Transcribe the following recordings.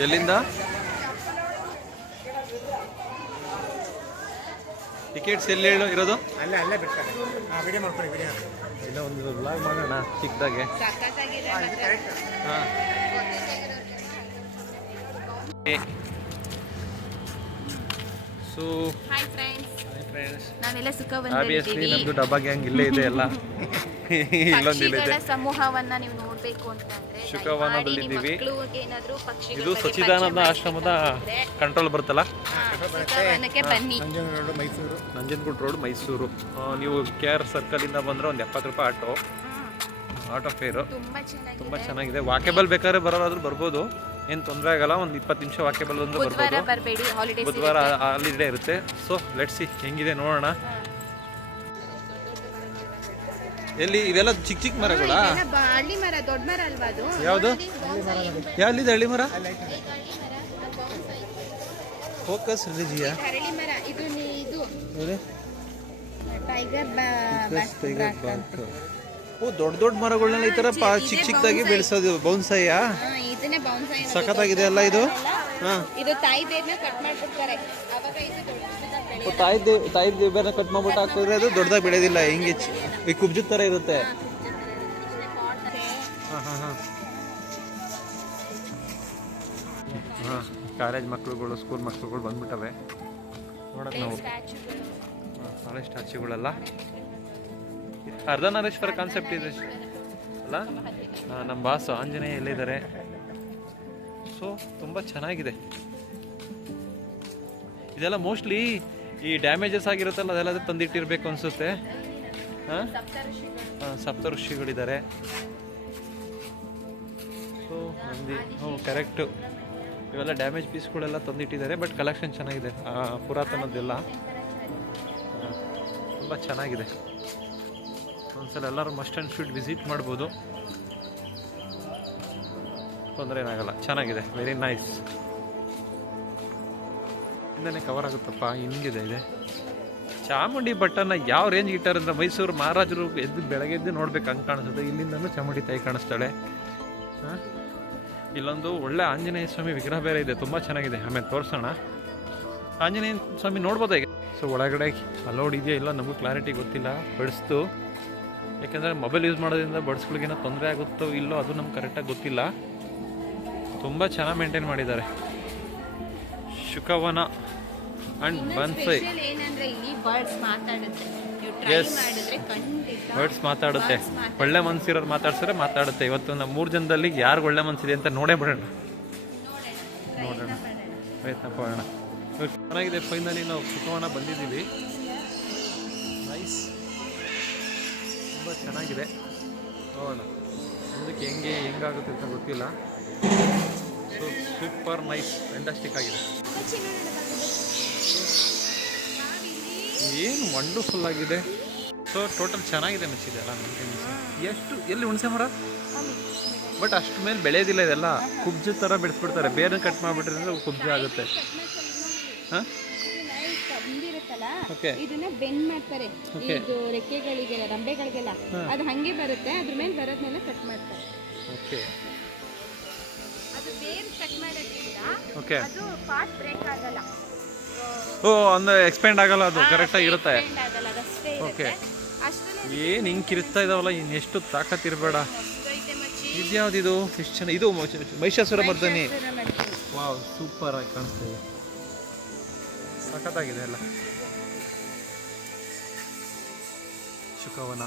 ಎಲ್ಲಿಂದ? ಟಿಕೆಟ್ಸ್ ಎಲ್ಲಿ ಹೇಳು ಇರೋದು? ಅಲ್ಲೇ ಅಲ್ಲೇ ಬಿಡ್ತಾರೆ. ಹಾಂ ವಿಡಿಯೋ ಮಾಡ್ಕೊಳ್ಳಿ ವಿಡಿಯೋ ಇಲ್ಲ ಒಂದು ಬ್ಲಾಗ್ ಮಾಡೋಣ ಚಿಕ್ಕದಾಗೆ. ಹಾಂ. ಸೊ. ಹಾಯ್ ಫ್ರೆಂಡ್ಸ್ ಫ್ರೆಂಡ್ಸ್ ನಾವೆಲ್ಲ ಆಬ್ವಿಯಸ್ಲಿ ಸುಖವನ್ನ ನಮ್ದು ಡಬ್ಬ ಗ್ಯಾಂಗ್ ಇಲ್ಲೇ ಇದೆ ಎಲ್ಲ ಪಕ್ಷಿಗಳ ಸಮೂಹವನ್ನ ನೀವು ನೋಡ್ಬೇಕು ಅಂತಂದ್ರೆ ಶುಕವನದಲ್ಲಿದ್ದೀವಿ. ಏನಾದ್ರೂ ಪಕ್ಷಿಗಳ ಇದು ಸಚಿದಾನಂದ ಆಶ್ರಮದ ಕಂಟ್ರೋಲ್ ಬರುತ್ತಲ್ಲ? ಹಾ, ಸುಖವನಕ್ಕೆ ಬನ್ನಿ. ನಂಜನಗೂಡು ರೋಡ್ ಮೈಸೂರು. ನೀವು ಕೆ ಆರ್ ಸರ್ಕಲಿಂದ ಬಂದ್ರೆ ಒಂದು ಎಪ್ಪತ್ತು ರೂಪಾಯಿ ಆಟೋ. ಆಟೋ ಫೇರು ತುಂಬಾ ಚೆನ್ನಾಗಿದೆ. ತುಂಬ ಚೆನ್ನಾಗಿದೆ. ವಾಕೇಬಲ್ ಬೇಕಾದ್ರೆ ಬರೋದಾದ್ರೂ ಬರ್ಬೋದು. ಏನು ತೊಂದರೆ ಆಗಲ್ಲ ಒಂದು ಇಪ್ಪತ್ತು ನಿಮಿಷ ವಾಕೇಬಲ್ ಬಂದು ಬುಧವಾರ ಬರ್ಬೋದು ಬರಬೇಡಿ ಹಾಲಿಡೇಸ್ ಬುಧವಾರ ಹಾಲಿಡೇ ಇರುತ್ತೆ. ಸೊ ಲೆಟ್ಸಿ ಹೆಂಗಿದೆ ನೋಡೋಣ. ಎಲ್ಲಿ ಇವೆಲ್ಲ ಚಿಕ್ಕ ಚಿಕ್ಕ ಮರಗಳ? ಹಳ್ಳಿ ಮರ ದೊಡ್ಡ ಮರ ಅಲ್ವಾ ಅದು? ಯಾವುದು? ಯಾವ್ದಿದೆ ಹಳ್ಳಿ ಮರ? ಫೋಕಸ್ ರಿಲಿಜಿಯಾ ಮರ ಇದು ಇದು. ಟೈಗರ್ ಓ ದೊಡ್ಡ ದೊಡ್ಡ ಮರಗಳನ್ನೆಲ್ಲ ಈ ತರ ಚಿಕ್ಕ ಚಿಕ್ಕದಾಗಿ ಬೆಳೆಸೋದು ಬೌನ್ಸಾಯಾ ಇದನ್ನೇ ಬೌನ್ಸ್ ಸಖತ್ತಾಗಿದೆ ಅಲ್ಲ ಇದು? ಹಾ. ಇದು ತಾಯಿ ಬೇರ್ನ ಕಟ್ ಮಾಡ್ಬಿಡ್ತಾರೆ. ಅವಾಗ ಇದು. ತಾಯಿದ್ದು ತಾಯಿದ್ದು ಬೇರೆ ಕಟ್ ಮಾಡ್ಬಿಟ್ಟು ಹಾಕಿದ್ರೆ ಅದು ದೊಡ್ಡದಾಗಿ ಬೆಳೆಯೋದಿಲ್ಲ ಹಿಂಗೆ ಚಿ- ಈ ಕುಬ್ಜದ ಥರ ಇರುತ್ತೆ. ಹಾಂ ಹಾಂ ಹಾಂ ಹಾಂ ಕಾಲೇಜ್ ಮಕ್ಳುಗಳು ಸ್ಕೂಲ್ ಮಕ್ಳುಗಳು ಬಂದ್ಬಿಟ್ಟವೆ. ನೋಡೋಕೆ ನಾವು. ಕಾಲೇಜ್ ಸ್ಟ್ಯಾಚುಗಳೆಲ್ಲ ಅರ್ಧನಾರೇಶ್ವರ ಸ್ಟ್ಯಾಚ್ಯೂಗಳೆಲ್ಲ. ಅರ್ಧನಾರೀಶ್ವರ ಕಾನ್ಸೆಪ್ಟ್ ಇದೆ. ಅಲ್ಲ? ನಮ್ಮ ಬಾಸು ಆಂಜನೇಯ ಎಲ್ಲಿದ್ದಾರೆ? ಸೊ ತುಂಬ ಚೆನ್ನಾಗಿದೆ. ಇದೆಲ್ಲ ಮೋಸ್ಟ್ಲಿ ಈ ಡ್ಯಾಮೇಜಸ್ ಆಗಿರುತ್ತಲ್ಲ ಅದೆಲ್ಲ ತಂದಿಟ್ಟಿರ್ಬೇಕು ಅನ್ಸುತ್ತೆ. ಹಾಂ? ಹಾಂ, ಸಪ್ತ ಋಷಿಗಳಿದ್ದಾರೆ. ನಂದಿ ಹ್ಞೂ ಕರೆಕ್ಟು ಇವೆಲ್ಲ ಡ್ಯಾಮೇಜ್ ಪೀಸ್ಗಳೆಲ್ಲ ತಂದಿಟ್ಟಿದ್ದಾರೆ ಬಟ್ ಕಲೆಕ್ಷನ್ ಚೆನ್ನಾಗಿದೆ. ಪುರಾತನದ್ದೆಲ್ಲ. ತುಂಬ ಚೆನ್ನಾಗಿದೆ. ಒಂದ್ಸಲ ಎಲ್ಲರೂ ಮಸ್ಟ್ ಆ್ಯಂಡ್ ಶುಡ್ ವಿಸಿಟ್ ಮಾಡ್ಬೋದು. ತೊಂದರೆ ಏನಾಗಲ್ಲ ಚೆನ್ನಾಗಿದೆ. ವೆರಿ ನೈಸ್ ಇಂದನೇ ಕವರ್ ಆಗುತ್ತಪ್ಪ, ಹಿಂಗಿದೆ ಇದೆ. ಚಾಮುಂಡಿ ಬಟ್ಟನ ಯಾವ ರೇಂಜ್ ಇಟ್ಟಾರೆ ಅಂದ್ರೆ ಮೈಸೂರು ಮಹಾರಾಜರು ಎದ್ದು ಬೆಳಗ್ಗೆ ಎದ್ದು ನೋಡ್ಬೇಕು ಹಂಗೆ ಕಾಣಿಸುತ್ತೆ. ಇಲ್ಲಿಂದನೂ ಚಾಮುಂಡಿ ತಾಯಿ ಕಾಣಿಸ್ತಾಳೆ? ಇಲ್ಲೊಂದು ಒಳ್ಳೆ ಆಂಜನೇಯ ಸ್ವಾಮಿ ವಿಗ್ರಹ ಬೇರೆ ಇದೆ, ತುಂಬ ಚೆನ್ನಾಗಿದೆ. ಆಮೇಲೆ ತೋರಿಸೋಣ. ಆಂಜನೇಯ ಸ್ವಾಮಿ ನೋಡ್ಬೋದಾ ಈಗ? ಸೊ ಒಳಗಡೆ ಅಲೌಡ್ ಇದೆಯಾ ಇಲ್ಲ ನಮಗೂ ಕ್ಲಾರಿಟಿ ಗೊತ್ತಿಲ್ಲ. ಬಡಿಸ್ತು. ಯಾಕೆಂದರೆ ಮೊಬೈಲ್ ಯೂಸ್ ಮಾಡೋದ್ರಿಂದ ಬಡ್ಸ್ಗಳಿಗೇನೋ ತೊಂದರೆ ಆಗುತ್ತೋ ಇಲ್ಲೋ ಅದು ನಮ್ಗೆ ಕರೆಕ್ಟಾಗಿ ಗೊತ್ತಿಲ್ಲ. ತುಂಬ ಚೆನ್ನಾಗಿ ಮೇಂಟೈನ್ ಮಾಡಿದ್ದಾರೆ. Tree and bonsai. Yes words ಮಾತಾಡುತ್ತೆ. ಒಳ್ಳೆ ಮನ್ಸಿರೋರು ಮಾತಾಡ್ಸಿದ್ರೆ ಮಾತಾಡುತ್ತೆ. ಇವತ್ತು ನಮ್ಮ ಮೂರು ಜನದಲ್ಲಿ ಯಾರು ಒಳ್ಳೆ ಮನ್ಸಿದೆ ಅಂತ ನೋಡೇ ಬಿಡೋಣ. ನೋಡೋಣ. ಪ್ರಯತ್ನ ಪಡೋಣ. ಚೆನ್ನಾಗಿದೆ. ಫೈನಲಿ ನಾವು ಸುಖವನ ಬಂದಿದ್ದೀವಿ. ನೈಸ್ ತುಂಬ ಚೆನ್ನಾಗಿದೆ. ನೋಡೋಣ. ಮುಂದಕ್ಕೆ ಹೆಂಗೆ ಹೆಂಗಾಗುತ್ತೆ ಅಂತ ಗೊತ್ತಿಲ್ಲ. ಸೊ ಸೂಪರ್ ನೈಸ್ ಫ್ಯಾಂಟಾಸ್ಟಿಕ್ ಆಗಿದೆ. ಏನು ವಂಡರ್ಫುಲ್ ಆಗಿದೆ. ಸೊ ಟೋಟಲ್ ಚೆನ್ನಾಗಿದೆ ಮೆಚ್ಚಿದೆ ಅಲ್ಲ ಎಷ್ಟು ಎಲ್ಲಿ ಹುಣಸೆ ಮರ? ಬಟ್ ಅಷ್ಟು ಮೇಲೆ ಬೆಳೆಯೋದಿಲ್ಲ ಇದೆಲ್ಲ. ಕುಬ್ಜ ಥರ ಬೆಳೆಸ್ಬಿಡ್ತಾರೆ ಬೇರೆ ಕಟ್ ಮಾಡಿಬಿಟ್ರೆ ಅಂದ್ರೆ ಕುಬ್ಜ ಆಗುತ್ತೆ. ಹಾಂ ಓಕೆ ಇದನ್ನ ಬೆಂಡ್ ಮಾಡ್ತಾರೆ. ಇದು ರೆಕ್ಕೆಗಳಿಗೆಲ್ಲ ರಂಬೆಗಳಿಗೆಲ್ಲ ಅದು ಹಂಗೆ ಬರುತ್ತೆ. ಅದ್ರ ಮೇಲೆ ಬರೋದ್ಮೇಲೆ ಕಟ್ ಮಾಡ್ತಾರೆ. ಓಕೆ ಅದು ಬೇರೆ ಕಟ್ ಮಾಡೋದ್ರಿಂದ ಓಕೆ ಅದು ಪಾರ್ಟ್ ಬ್ರೇಕ್ ಆಗಲ್ಲ. ಓ ಅಂದ್ರೆ ಎಕ್ಸ್ಪೆಂಡ್ ಆಗಲ್ಲ ಅದು ಕರೆಕ್ಟಾಗಿ ಇರುತ್ತೆ. Bend ಆಗಲ್ಲ ಅದಷ್ಟೇ ಓಕೆ ಏನು ಹಿಂಗೆ ಕಿರಿಸ್ತಾ ಇದಾವಲ್ಲ ಇನ್ನೆಷ್ಟು ತಾಕತ್ ಇರಬೇಡ. ಐತೆ ಮಚ್ಚಿ. ಇದ್ಯಾವ್ದಿದು ಎಷ್ಟು ಚೆನ್ನ ಇದು ಮಹಿಷಾಸುರ ಮರ್ದನಿ ವಾವ್ ಸೂಪರ್ ಆಗಿ ಕಾಣಿಸ್ತಿದೆ ಸಖತ್ತಾಗಿದೆ ಎಲ್ಲ. ಶುಕವನ.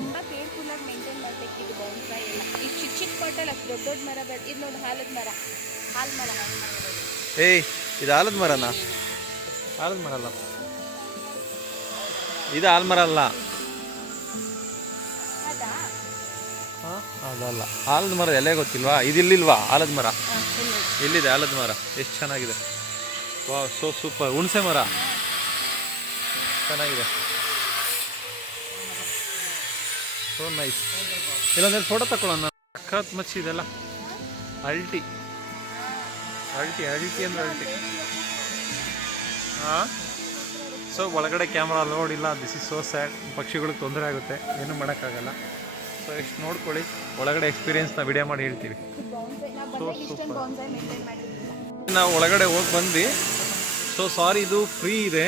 ತುಂಬಾ ಕೇರ್ಫುಲ್ ಆಗಿ ಮೇಂಟೈನ್ ಮಾಡ್ಬೇಕು ಇದು ಬೌನ್ಸಾಯಿ ಎಲ್ಲ. ಈ ಚಿಕ್ಕ ಚಿಕ್ಕ ಪಾಟಲ್ಲಿ ಅಷ್ಟು ದೊಡ್ಡ ದೊಡ್ಡ ಮರ ಬೇಡ. ಇದು ನೋಡಿ ಹಾಲದ ಮರ. ಹಾಲು ಮರ. ಏಯ್ ಇದು ಆಲದ ಮರನ? ಆಲದ ಮರ ಅಲ್ಲ. ಇದು ಆಲ್ಮರ ಅಲ್ಲ. ಅದಾ ಹಾಂ? ಅದಲ್ಲ ಆಲದ ಮರ ಎಲೆ ಗೊತ್ತಿಲ್ವಾ? ಇದಿಲ್ಲಿಲ್ವಾ ಆಲದ ಮರ? ಇಲ್ಲಿದೆ. ಆಲದ ಮರ. ಎಷ್ಟು ಚೆನ್ನಾಗಿದೆ. ವಾ ಸೋ ಸೂಪರ್. ಹುಣಸೆ ಮರ. ಚೆನ್ನಾಗಿದೆ. ಸೋ ನೈಸ್ ಇಲ್ಲೊಂದು ಫೋಟೋ ತಗೊಳ್ಳೋಣ ಸಖತ್ ಮಚ್ಚಿ ಇದೆಲ್ಲ. ಅಲ್ಟಿ. ಅಲ್ಟಿ ಅಲ್ಟಿ ಅಂದ್ರೆ ಅಲ್ಟಿ. ಹಾಂ ಸೊ ಒಳಗಡೆ ಕ್ಯಾಮ್ರಾ ಲೋಡ್ ಇಲ್ಲ ದಿಸ್ ಇಸ್ ಸೋ ಸ್ಯಾಡ್ ಪಕ್ಷಿಗಳಿಗೆ ತೊಂದರೆ ಆಗುತ್ತೆ. ಏನೂ ಮಾಡೋಕ್ಕಾಗಲ್ಲ. ಸೊ ಎಷ್ಟು ನೋಡ್ಕೊಳ್ಳಿ. ಒಳಗಡೆ ಎಕ್ಸ್ಪೀರಿಯನ್ಸ್ನ ವಿಡಿಯೋ ಮಾಡಿ ಹೇಳ್ತೀವಿ. ಬೌನ್ಸೈ ನಾವು ಒಳಗಡೆ ಹೋಗಿ ಬಂದ್ವಿ. ಸೊ ಸಾರಿ ಇದು ಫ್ರೀ ಇದೆ.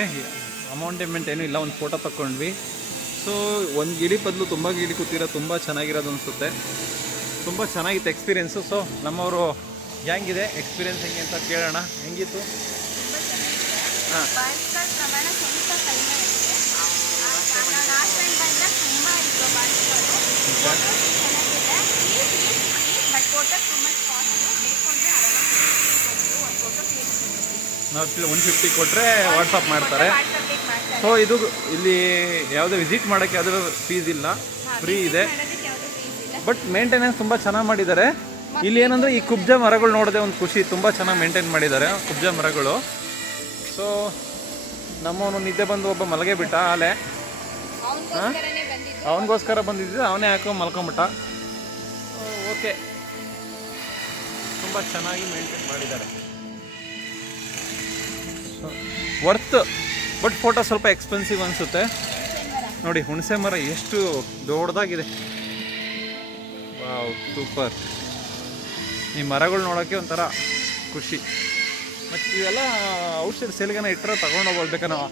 ಅಮೌಂಟ್ ಎಮೆಂಟ್ ಏನೂ ಇಲ್ಲ. ಒಂದು ಫೋಟೋ ತಗೊಂಡ್ವಿ ಸೊ ಒಂದು ಗಿಳಿ ಬದಲು ತುಂಬ ಗಿಳಿ ಕೂತಿರೋ ತುಂಬ ಚೆನ್ನಾಗಿರೋದು ಅನಿಸುತ್ತೆ. ತುಂಬ ಚೆನ್ನಾಗಿತ್ತು ಎಕ್ಸ್ಪೀರಿಯೆನ್ಸು ಸೊ ನಮ್ಮವರು ಹೆಂಗಿದೆ ಎಕ್ಸ್ಪೀರಿಯೆನ್ಸ್ ಹೆಂಗೆ ಅಂತ ಕೇಳೋಣ. ಹೆಂಗಿತ್ತು? ಹಾಂ. ನಾವು ಒನ್ ಫಿಫ್ಟಿ ಕೊಟ್ಟರೆ ವಾಟ್ಸಪ್ ಮಾಡ್ತಾರೆ. ಸೊ ಇದು ಇಲ್ಲಿ ಯಾವುದೇ ವಿಸಿಟ್ ಮಾಡೋಕ್ಕೆ ಯಾವುದೇ ಫೀಸ್ ಇಲ್ಲ. ಫ್ರೀ ಇದೆ. ಬಟ್ ಮೇಂಟೆನೆನ್ಸ್ ತುಂಬ ಚೆನ್ನಾಗಿ ಮಾಡಿದ್ದಾರೆ. ಇಲ್ಲಿ ಏನಂದ್ರೆ ಈ ಕುಬ್ಜ ಮರಗಳು ನೋಡದೆ ಒಂದು ಖುಷಿ. ತುಂಬ ಚೆನ್ನಾಗಿ ಮೇಂಟೈನ್ ಮಾಡಿದ್ದಾರೆ ಕುಬ್ಜ ಮರಗಳು. ಸೊ ನಮ್ಮವನು ನಿದ್ದೆ ಬಂದು ಒಬ್ಬ ಮಲಗೆ ಬಿಟ್ಟ ಆಲೆ ಅವನಿಗೋಸ್ಕರ ಬಂದಿದ್ದೆ ಅವನೇ ಹಾಕೋ ಮಲ್ಕೊಂಬಿಟ್ಟ. ಓಕೆ ತುಂಬ ಚೆನ್ನಾಗಿ ಮೇಂಟೈನ್ ಮಾಡಿದ್ದಾರೆ. ವರ್ತ್ ಬಟ್ ಫೋಟೋ ಸ್ವಲ್ಪ ಎಕ್ಸ್ಪೆನ್ಸಿವ್ ಅನಿಸುತ್ತೆ. ನೋಡಿ, ಹುಣಸೆ ಮರ ಎಷ್ಟು ದೊಡ್ಡದಾಗಿದೆ. ವಾವ್ ಸೂಪರ್ ಈ ಮರಗಳು ನೋಡೋಕ್ಕೆ ಒಂಥರ ಖುಷಿ. ಮತ್ತು ಇವೆಲ್ಲ ಔಷಧಿ ಸೇಲ್ಗೆನ ಇಟ್ಟರೆ ತಗೊಂಡು ಹೋಗ್ಬೇಕಾ ನಾವು?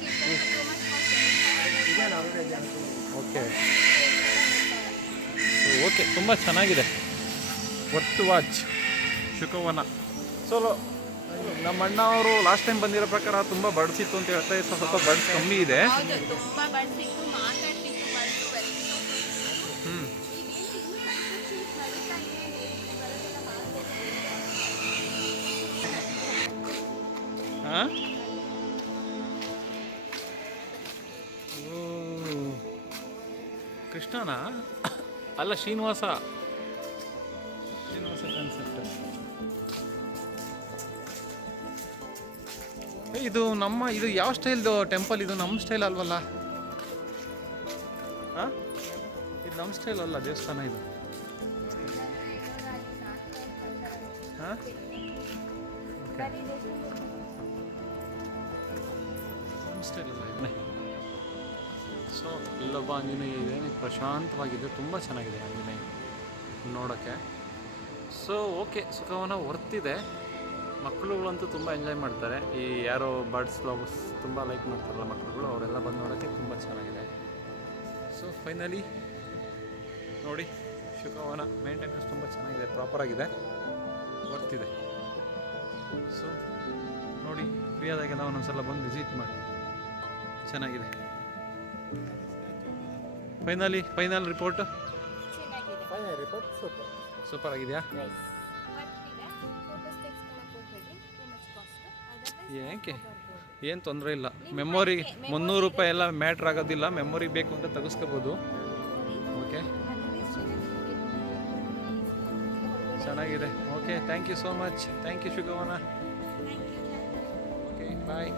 ಓಕೆ ಓಕೆ ತುಂಬ ಚೆನ್ನಾಗಿದೆ. Worth watch ಶುಕವನ. ಸೊ ನಮ್ಮ ಅಣ್ಣ ಅವರು ಲಾಸ್ಟ್ ಟೈಮ್ ಬಂದಿರೋ ಪ್ರಕಾರ ತುಂಬ ಬಡ್ಸಿತ್ತು ಅಂತ ಹೇಳ್ತಾ ಇತ್ತು ಸ್ವಲ್ಪ ಬಡ್ಸ್ ಕಮ್ಮಿ ಇದೆ. ಹ್ಞೂ ಹಾಂ? ಕೃಷ್ಣನಾ? ಅಲ್ಲ ಶ್ರೀನಿವಾಸ. ಇದು ನಮ್ಮ, ಇದು ಯಾವ ಸ್ಟೈಲ್ದು ಟೆಂಪಲ್? ಇದು ನಮ್ಮ ಸ್ಟೈಲ್ ಅಲ್ವಲ್ಲ? ಹಾಂ? ಇದು ನಮ್ಮ ಸ್ಟೈಲ್ ಅಲ್ಲ, ದೇವಸ್ಥಾನ ಇದು. ಹಾಂ? ನಮ್ಮ ಸೊ ಇಲ್ಲೊಬ್ಬ ಆಂಜನೇಯ ಇದೆ. ಪ್ರಶಾಂತವಾಗಿದೆ ತುಂಬ ಚೆನ್ನಾಗಿದೆ ಆಂಜನೇಯ ನೋಡೋಕ್ಕೆ. So okay ಸುಖವನ ವರ್ತಿದೆ. ಮಕ್ಕಳುಗಳಂತೂ ತುಂಬ ಎಂಜಾಯ್ ಮಾಡ್ತಾರೆ. ಈ ಯಾರೋ ಬರ್ಡ್ಸ್ ಫ್ಲವರ್ಸ್ ತುಂಬ ಲೈಕ್ ಮಾಡ್ತಾರಲ್ಲ ಮಕ್ಕಳುಗಳು ಅವರೆಲ್ಲ ಬಂದು ನೋಡೋಕ್ಕೆ ತುಂಬ ಚೆನ್ನಾಗಿದೆ. ಸೊ ಫೈನಲಿ ನೋಡಿ ಶುಕವನ ಮೇಂಟೆನೆನ್ಸ್ ತುಂಬ ಚೆನ್ನಾಗಿದೆ ಪ್ರಾಪರಾಗಿದೆ ವರ್ತಿದೆ ಸೊ ನೋಡಿ ಫ್ರೀ ಆದಾಗೆಲ್ಲ ಒಂದೊಂದ್ಸಲ ಬಂದು ವಿಸಿಟ್ ಮಾಡಿ. ಚೆನ್ನಾಗಿದೆ. ಫೈನಲಿ ಫೈನಲ್ ರಿಪೋರ್ಟ್ ಚೆನ್ನಾಗಿದೆ. ಫೈನಲ್ ರಿಪೋರ್ಟ್ ಸೂಪರ್ ಸೂಪರ್ ಆಗಿದೆಯಾ? ಏಕೆ? ಏನು ತೊಂದರೆ ಇಲ್ಲ. ಮೆಮೊರಿ ಮುನ್ನೂರು ರೂಪಾಯಿ ಎಲ್ಲ ಮ್ಯಾಟ್ರ್ ಆಗೋದಿಲ್ಲ. ಮೆಮೊರಿ ಬೇಕು ಅಂತ ತೆಗೆಸ್ಕೋಬೋದು. ಓಕೆ ಚೆನ್ನಾಗಿದೆ. Okay thank you so much thank you Shukavana okay bye